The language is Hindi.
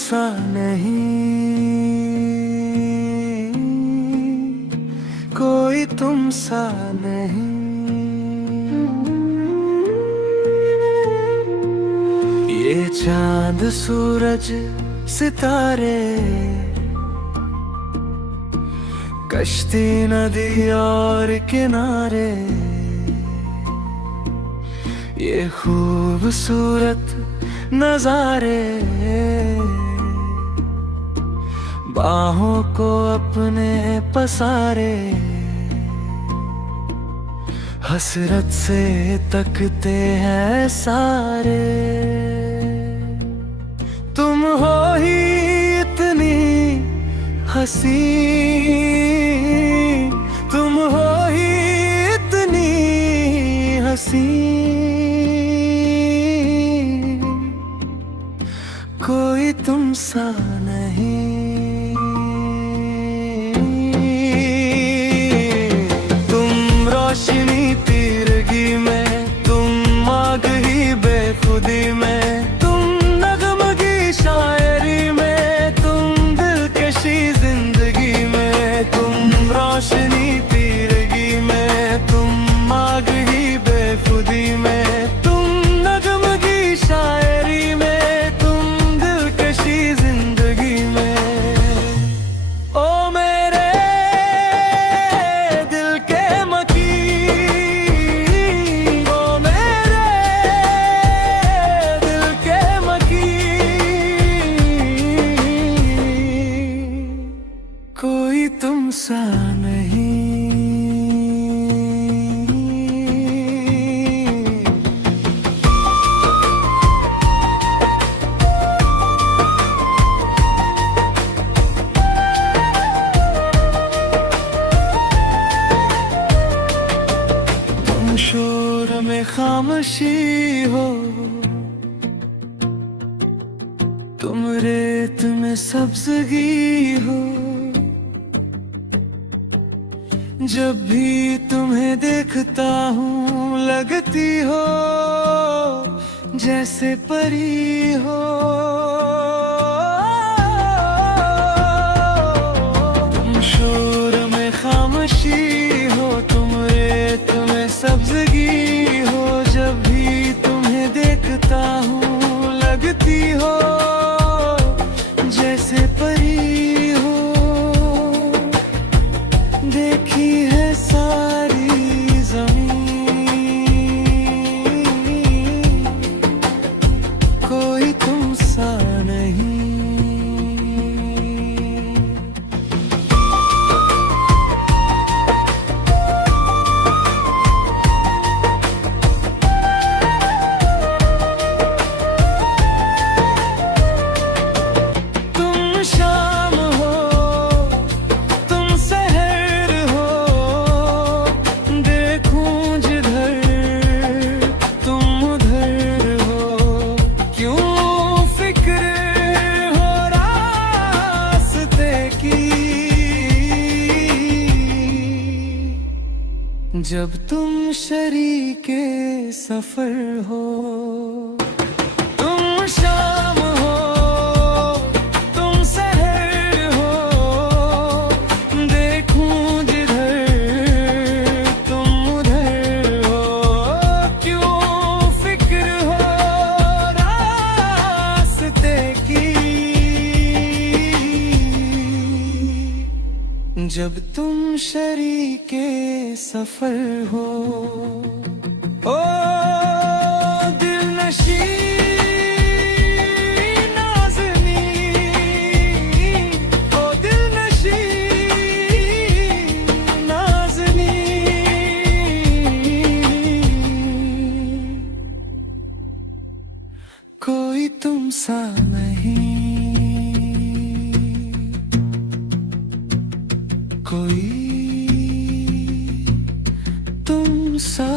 सा नहीं, कोई तुम सा नहीं। ये चांद सूरज सितारे, कश्ती नदी और किनारे, ये खूबसूरत नजारे, बाहों को अपने पसारे, हसरत से तकते हैं सारे। तुम हो ही इतनी हंसी, तुम हो ही इतनी हंसी, कोई तुम सा नहीं। तुम रोशनी तीरगी में, तुम आग ही बेखुदी में, तुम नगमगी शायरी में, तुम दिलकशी जिंदगी में। तुम रोशनी तीरगी में, तुम आग ही बेखुदी में, तुम नगमगी शायरी में, जिंदगी में। ओ मेरे दिल के मकीन, ओ मेरे दिल के मकीन, कोई तुम सा नहीं। शोर में खामोशी हो, तुम रेत में सब्ज़गी हो। जब भी तुम्हें देखता हूँ लगती हो जैसे परी हो। तुम शोर में खामोशी हो, तुम रेत में सब्ज़गी हो। जब भी तुम्हें देखता हूँ लगती हो जैसे परी हो। देखी है सारी ज़मीन, कोई तुम सा नहीं। जब तुम शरीके सफर हो, तुम शाम हो, तुम सहर हो। देखूं जिधर तुम उधर हो। क्यों फिक्र हो रास्ते की, जब तुम शरीके सफर हो। ओ दिलनशी नाज़नी, ओ दिलनशी नाज़नी, कोई तुम सा नहीं, कोई तुम सा